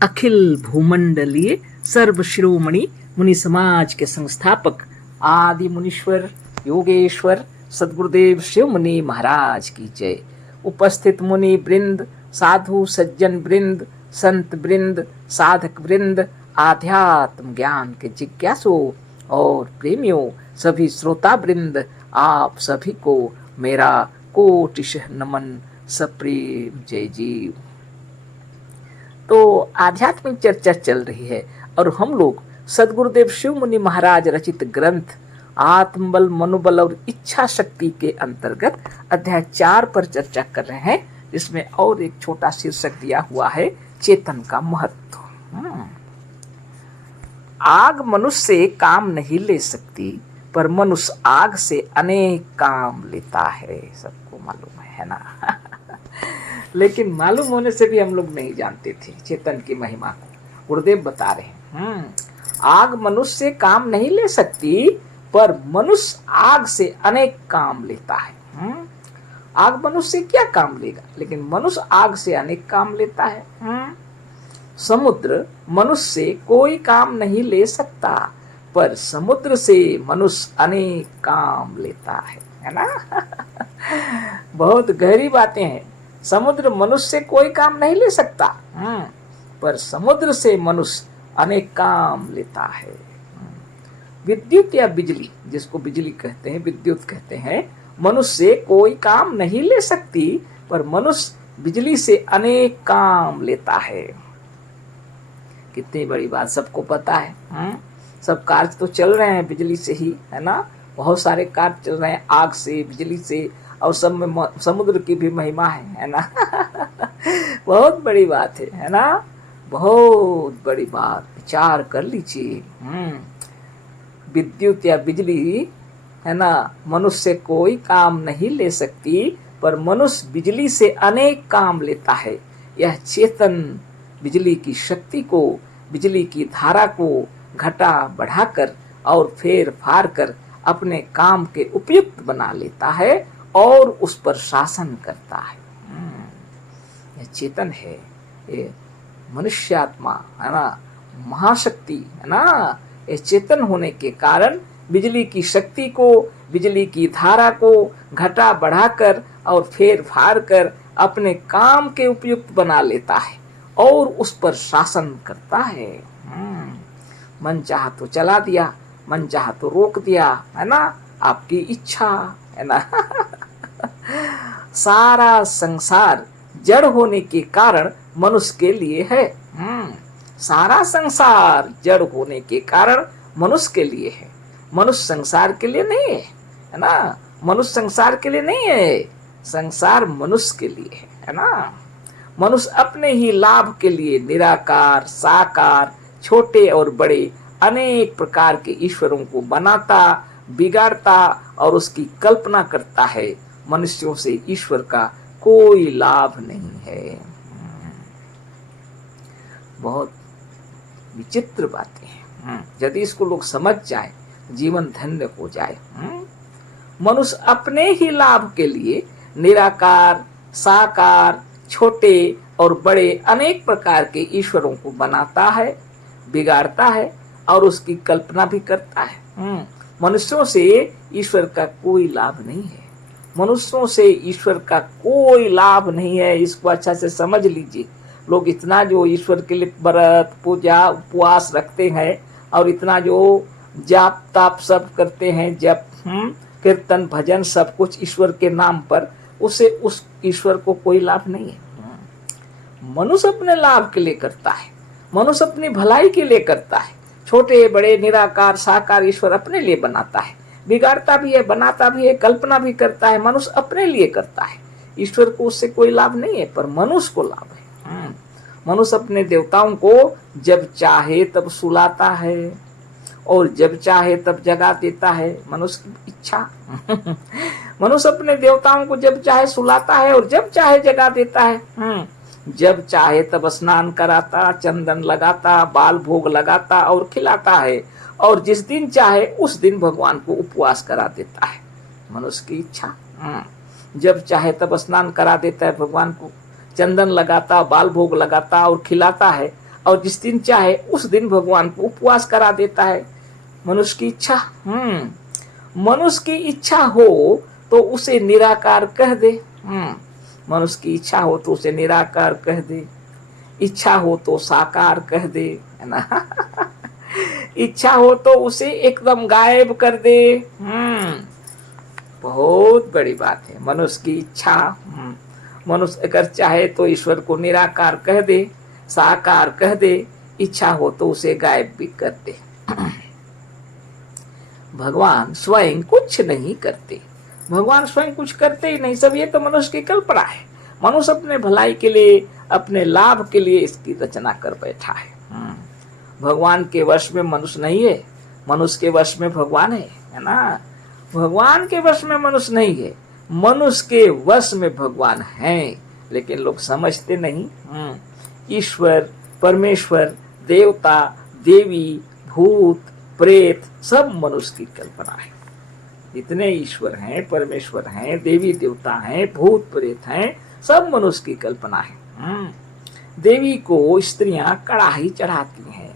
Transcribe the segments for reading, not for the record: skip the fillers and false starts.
अखिल भूमंडलीय सर्व शिरोमणि मुनि समाज के संस्थापक आदि मुनीश्वर योगेश्वर सदगुरुदेव शिव मुनि महाराज की जय। उपस्थित मुनि वृंद, साधु सज्जन वृंद, संत वृंद, साधक वृंद, आध्यात्म ज्ञान के जिज्ञासु और प्रेमियों, सभी श्रोता वृंद, आप सभी को मेरा कोटिशः नमन, सप्रेम जय जीव। तो आध्यात्मिक चर्चा चल रही है और हम लोग सदगुरुदेव शिव मुनि महाराज रचित ग्रंथ आत्मबल, मनोबल और इच्छा शक्ति के अंतर्गत अध्याय 4 पर चर्चा कर रहे हैं, जिसमें और एक छोटा शीर्षक दिया हुआ है, चेतन का महत्व। आग मनुष्य से काम नहीं ले सकती, पर मनुष्य आग से अनेक काम लेता है। सबको मालूम है ना? लेकिन मालूम होने से भी हम लोग नहीं जानते थे चेतन की महिमा को। गुरुदेव बता रहे हैं, आग मनुष्य से काम नहीं ले सकती, पर मनुष्य आग से अनेक काम लेता है। आग मनुष्य से क्या काम लेगा, लेकिन मनुष्य आग से अनेक काम लेता है। समुद्र मनुष्य से कोई काम नहीं ले सकता, पर समुद्र से मनुष्य अनेक काम लेता है ना? बहुत गहरी बातें हैं। समुद्र मनुष्य से कोई काम नहीं ले सकता, पर समुद्र से मनुष्य अनेक काम लेता है। विद्युत या बिजली, जिसको बिजली कहते हैं, विद्युत कहते हैं, मनुष्य से कोई काम नहीं ले सकती, पर मनुष्य बिजली से अनेक काम लेता है। कितनी बड़ी बात, सबको पता है। सब कार्य तो चल रहे हैं बिजली से ही, है ना? बहुत सारे कार्य चल रहे हैं आग से, बिजली से, और सब में समुद्र की भी महिमा है ना? बहुत बड़ी बात है ना? बहुत बड़ी बात, विचार कर लीजिए। विद्युत या बिजली, है ना, मनुष्य से कोई काम नहीं ले सकती, पर मनुष्य बिजली से अनेक काम लेता है। यह चेतन बिजली की शक्ति को, बिजली की धारा को घटा बढ़ाकर और फेर फार कर अपने काम के उपयुक्त बना लेता है और उस पर शासन करता है। यह चेतन है, ये मनुष्यात्मा है ना, महाशक्ति है ना। ये चेतन होने के कारण बिजली की शक्ति को, बिजली की धारा को घटा बढ़ाकर और फेर फार कर अपने काम के उपयुक्त बना लेता है और उस पर शासन करता है। मन चाहा तो चला दिया, मन चाहा तो रोक दिया, है ना? आपकी इच्छा, है ना? सारा संसार जड़ होने के कारण मनुष्य के लिए है। सारा संसार जड़ होने के कारण मनुष्य के लिए है। मनुष्य संसार के लिए नहीं है ना? मनुष्य संसार के लिए नहीं है, संसार मनुष्य के लिए है ना? मनुष्य अपने ही लाभ के लिए निराकार, साकार, छोटे और बड़े अनेक प्रकार के ईश्वरों को बनाता, बिगाड़ता और उसकी कल्पना करता है। मनुष्यों से ईश्वर का कोई लाभ नहीं है। बहुत विचित्र बातें हैं। यदि इसको लोग समझ जाए, जीवन धन्य हो जाए। मनुष्य अपने ही लाभ के लिए निराकार, साकार, छोटे और बड़े अनेक प्रकार के ईश्वरों को बनाता है, बिगाड़ता है और उसकी कल्पना भी करता है। मनुष्यों से ईश्वर का कोई लाभ नहीं है। मनुष्यों से ईश्वर का कोई लाभ नहीं है, इसको अच्छा से समझ लीजिए। लोग इतना जो ईश्वर के लिए व्रत, पूजा, उपवास रखते हैं और इतना जो जाप ताप सब करते हैं, जप, कीर्तन, भजन, सब कुछ ईश्वर के नाम पर, उसे उस ईश्वर को कोई लाभ नहीं है। मनुष्य अपने लाभ के लिए करता है, मनुष्य अपनी भलाई के लिए करता है। छोटे बड़े निराकार साकार ईश्वर अपने लिए बनाता है, बिगाड़ता भी है, बनाता भी है, कल्पना भी करता है। मनुष्य अपने लिए करता है, ईश्वर को उससे कोई लाभ नहीं है, पर मनुष्य को लाभ है। मनुष्य अपने देवताओं को जब चाहे तब सुलाता है और जब चाहे तब जगा देता है। मनुष्य की इच्छा। मनुष्य अपने देवताओं को जब चाहे सुलाता है और जब चाहे जगा देता है। जब चाहे तब स्नान कराता, चंदन लगाता, बाल भोग लगाता और खिलाता है, और जिस दिन चाहे उस दिन भगवान को उपवास करा देता है। मनुष्य की इच्छा। जब चाहे तब स्नान करा देता है भगवान को, चंदन लगाता, बाल भोग लगाता और खिलाता है, और जिस दिन चाहे उस दिन भगवान को उपवास करा देता है। मनुष्य की इच्छा, मनुष्य की इच्छा हो तो उसे निराकार कह दे। मनुष्य की इच्छा हो तो उसे निराकार कह दे, इच्छा हो तो साकार कह दे, है ना। इच्छा हो तो उसे एकदम गायब कर दे। बहुत बड़ी बात है मनुष्य की इच्छा। मनुष्य अगर चाहे तो ईश्वर को निराकार कह दे, साकार कह दे, इच्छा हो तो उसे गायब भी कर दे। भगवान स्वयं कुछ नहीं करते, भगवान स्वयं कुछ करते ही नहीं, सब ये तो मनुष्य की कल्पना है। मनुष्य अपने भलाई के लिए, अपने लाभ के लिए इसकी रचना कर बैठा है। भगवान के वश में मनुष्य नहीं है, मनुष्य के वश में भगवान है ना। भगवान के वश में मनुष्य नहीं है, मनुष्य के वश में भगवान है, लेकिन लोग समझते नहीं। ईश्वर, परमेश्वर, देवता, देवी, भूत, प्रेत सब मनुष्य की कल्पना है। जितने ईश्वर हैं, परमेश्वर हैं, देवी देवता हैं, भूत प्रेत हैं, सब मनुष्य की कल्पना है। देवी को स्त्रियां कड़ाही चढ़ाती हैं।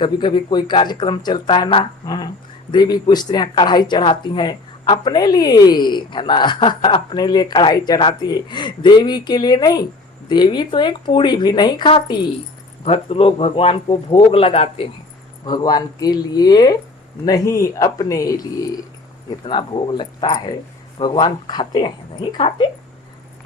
कभी कभी कोई कार्यक्रम चलता है ना, देवी को स्त्रियां कढ़ाई चढ़ाती हैं अपने लिए, है ना। अपने लिए कढ़ाई चढ़ाती है, देवी के लिए नहीं। देवी तो एक पूड़ी भी नहीं खाती। भक्त लोग भगवान को भोग लगाते हैं, भगवान के लिए नहीं, अपने लिए। इतना भोग लगता है, भगवान खाते हैं? नहीं खाते।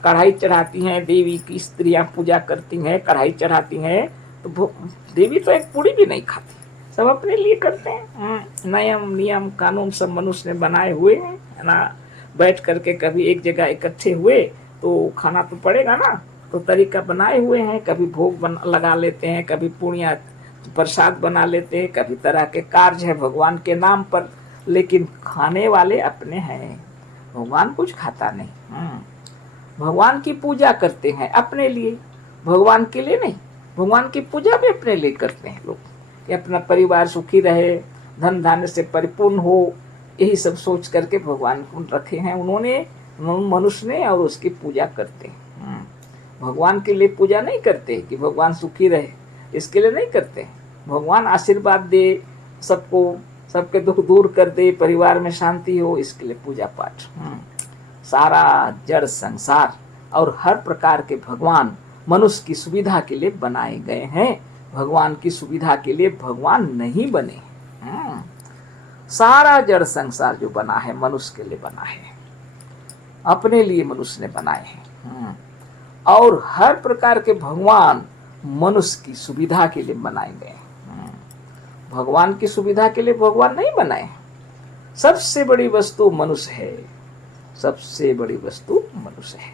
कढ़ाई चढ़ाती हैं, देवी की स्त्रियां पूजा करती हैं, कढ़ाई चढ़ाती हैं, तो देवी तो एक पूड़ी भी नहीं खाती, सब अपने लिए करते हैं। नियम कानून सब मनुष्य ने बनाए हुए हैं, है ना। बैठ करके कभी एक जगह इकट्ठे हुए तो खाना तो पड़ेगा ना, तो तरीका बनाए हुए हैं। कभी भोग लगा लेते हैं, कभी पुण्य प्रसाद बना लेते हैं, कभी तरह के कार्य है भगवान के नाम पर, लेकिन खाने वाले अपने हैं। भगवान कुछ खाता नहीं। भगवान की पूजा करते हैं अपने लिए, भगवान के लिए नहीं। भगवान की पूजा भी अपने लिए करते हैं लोग, कि अपना परिवार सुखी रहे, धन धान्य से परिपूर्ण हो, यही सब सोच करके भगवान को रखे हैं उन्होंने, मनुष्य ने, और उसकी पूजा करते हैं। भगवान के लिए पूजा नहीं करते कि भगवान सुखी रहे, इसके लिए नहीं करते। भगवान आशीर्वाद दे सबको, सबके दुख दूर कर दे, परिवार में शांति हो, इसके लिए पूजा पाठ। सारा जड़ संसार और हर प्रकार के भगवान मनुष्य की सुविधा के लिए बनाए गए हैं। भगवान की सुविधा के लिए भगवान नहीं बने। सारा जड़ संसार जो बना है मनुष्य के लिए बना है, अपने लिए मनुष्य ने बनाए हैं। और हर प्रकार के भगवान मनुष्य की सुविधा के लिए बनाए गए हैं। भगवान की सुविधा के लिए भगवान नहीं बनाए। सबसे बड़ी वस्तु मनुष्य है, सबसे बड़ी वस्तु मनुष्य है।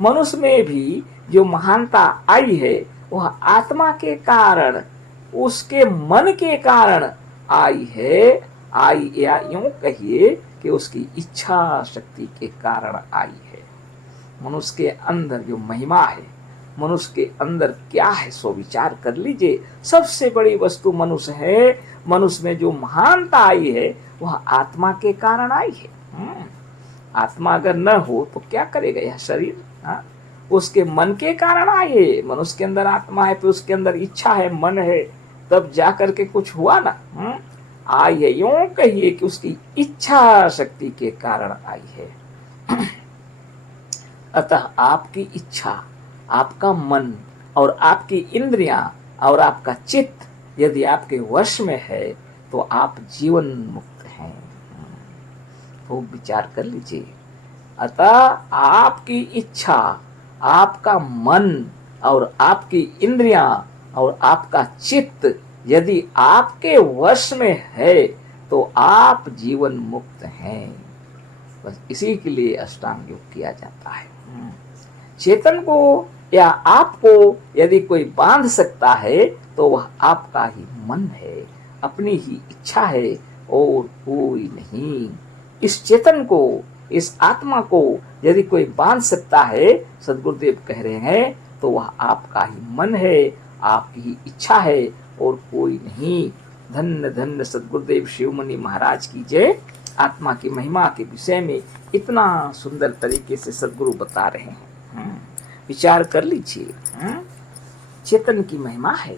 मनुष्य में भी जो महानता आई है वह आत्मा के कारण, उसके मन के कारण आई है। आई या यूं कहिए कि उसकी इच्छा शक्ति के कारण आई है। मनुष्य के अंदर जो महिमा है, मनुष्य के अंदर क्या है सो विचार कर लीजिए। सबसे बड़ी वस्तु मनुष्य है। मनुष्य में जो महानता आई है वह आत्मा के कारण आई है। आत्मा अगर न हो तो क्या करेगा यह शरीर? उसके मन के कारण आए। मनुष्य के अंदर आत्मा है, फिर उसके अंदर इच्छा है, मन है, तब जा करके कुछ हुआ ना। आई है, यूं कहिए कि उसकी इच्छा शक्ति के कारण आई है। अतः आपकी इच्छा, आपका मन और आपकी इंद्रियां और आपका चित्त यदि आपके वश में है तो आप जीवन मुक्त हैं। तो विचार कर लीजिए। अतः आपकी इच्छा, आपका मन और आपकी इंद्रियां और आपका चित्त यदि आपके वश में है तो आप जीवन मुक्त हैं। बस इसी के लिए अष्टांग योग किया जाता है। चेतन को या आपको यदि कोई बांध सकता है तो वह आपका ही मन है, अपनी ही इच्छा है और कोई नहीं। इस चेतन को, इस आत्मा को यदि कोई बांध सकता है, सदगुरुदेव कह रहे हैं, तो वह आपका ही मन है, आपकी ही इच्छा है और कोई नहीं। धन्य धन्य सदगुरुदेव शिवमुनि महाराज की जय। आत्मा की महिमा के विषय में इतना सुंदर तरीके से सदगुरु बता रहे हैं। विचार कर लीजिए। चेतन की महिमा है,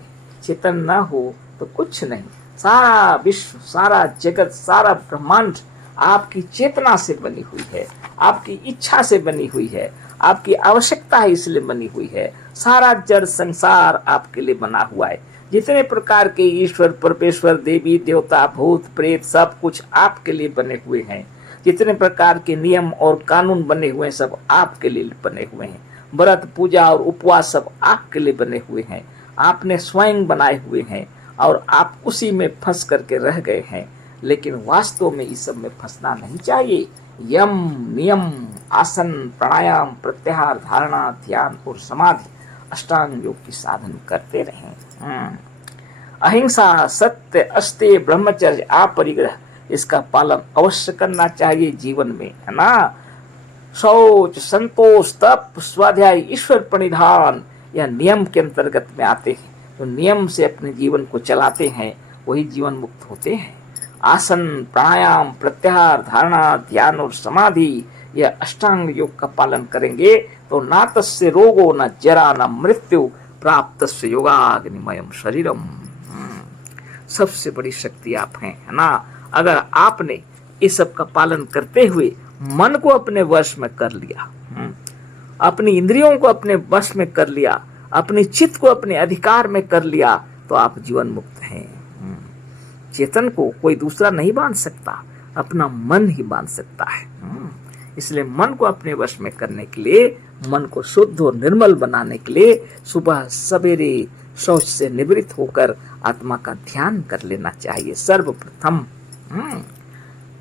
चेतन ना हो तो कुछ नहीं। सारा विश्व, सारा जगत, सारा ब्रह्मांड आपकी चेतना से बनी हुई है, आपकी इच्छा से बनी हुई है, आपकी आवश्यकता है इसलिए बनी हुई है। सारा जड़ संसार आपके लिए बना हुआ है। जितने प्रकार के ईश्वर, परमेश्वर, देवी देवता, भूत प्रेत, सब कुछ आपके लिए बने हुए हैं। जितने प्रकार के नियम और कानून बने हुए हैं सब आपके लिए बने हुए हैं। व्रत, पूजा और उपवास सब आपके लिए बने हुए हैं। आपने स्वयं बनाए हुए हैं और आप उसी में फंस करके रह गए हैं। लेकिन वास्तव में इस सब में फंसना नहीं चाहिए। यम, नियम, आसन, प्राणायाम, प्रत्याहार, धारणा, ध्यान और समाधि, अष्टांग योग की साधन करते रहें। अहिंसा, सत्य, अस्तेय, ब्रह्मचर्य, अपरिग्रह, इसका पालन अवश्य करना चाहिए जीवन में, है ना। शौच, संतोष, तप, स्वाध्याय, ईश्वर प्रणिधान, यह नियम के अंतर्गत में आते हैं। तो नियम से अपने जीवन को चलाते हैं वही जीवन मुक्त होते हैं। आसन, प्राणायाम, प्रत्याहार, धारणा, ध्यान और समाधि, यह अष्टांग योग का पालन करेंगे तो ना तस्य रोगो न जरा न मृत्यु प्राप्त योगाग्निमयम शरीरम। सबसे बड़ी शक्ति आप हैं, है ना। अगर आपने इस सब का पालन करते हुए मन को अपने वश में कर लिया, अपनी इंद्रियों को अपने वश में कर लिया, अपनी चित्त को अपने अधिकार में कर लिया, तो आप जीवन मुक्त हैं। चेतन को कोई दूसरा नहीं बांध सकता, अपना मन ही बांध सकता है। इसलिए मन को अपने वश में करने के लिए, मन को शुद्ध और निर्मल बनाने के लिए सुबह सवेरे शौच से निवृत्त होकर आत्मा का ध्यान कर लेना चाहिए। सर्वप्रथम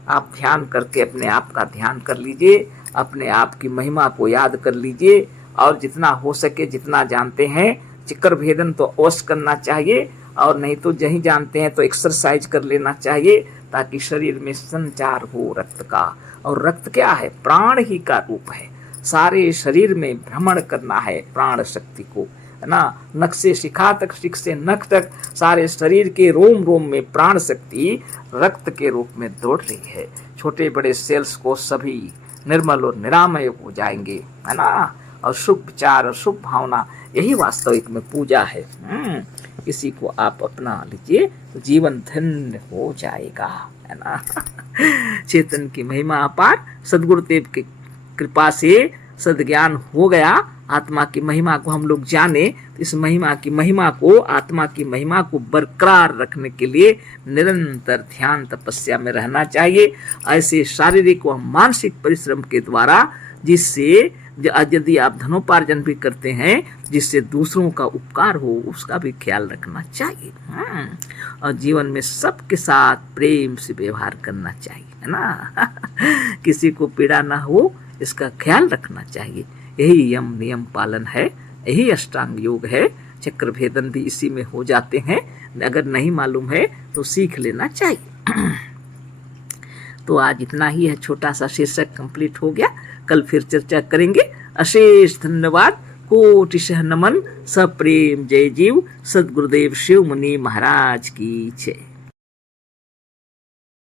आप ध्यान करके अपने आप का ध्यान कर लीजिए, अपने आप की महिमा को याद कर लीजिए और जितना हो सके, जितना जानते हैं, चक्र भेदन तो अवश्य करना चाहिए और नहीं तो नहीं जानते हैं तो एक्सरसाइज कर लेना चाहिए ताकि शरीर में संचार हो रक्त का। और रक्त क्या है? प्राण ही का रूप है। सारे शरीर में भ्रमण करना है प्राण शक्ति को, है ना। नख से शिखा तक, शिख से नख तक, सारे शरीर के रोम रोम में प्राण शक्ति रक्त के रूप में दौड़ रही है। छोटे बड़े सेल्स को सभी निर्मल और निरामय हो जाएंगे, है ना। और शुभ विचार और शुभ भावना, यही वास्तविक में पूजा है। इसी को आप अपना लीजिए तो जीवन धन्य हो जाएगा, है ना। चेतन की महिमा अपार, सदगुरुदेव की कृपा से सद्ज्ञान हो गया। आत्मा की महिमा को हम लोग जाने, तो इस महिमा की महिमा को, आत्मा की महिमा को बरकरार रखने के लिए निरंतर ध्यान तपस्या में रहना चाहिए। ऐसे शारीरिक व मानसिक परिश्रम के द्वारा, जिससे यदि आप धनोपार्जन भी करते हैं, जिससे दूसरों का उपकार हो, उसका भी ख्याल रखना चाहिए। और जीवन में सबके साथ प्रेम से व्यवहार करना चाहिए, है ना। किसी को पीड़ा ना हो, इसका ख्याल रखना चाहिए। यही यम नियम पालन है, यही अष्टांग योग है। चक्र भेदन भी इसी में हो जाते हैं। अगर नहीं मालूम है तो सीख लेना चाहिए। तो आज इतना ही है, छोटा सा शीर्षक कंप्लीट हो गया। कल फिर चर्चा करेंगे। अशेष धन्यवाद, कोटिशः नमन, सप्रेम जय जीव। सद्गुरुदेव शिव मुनि महाराज की जय।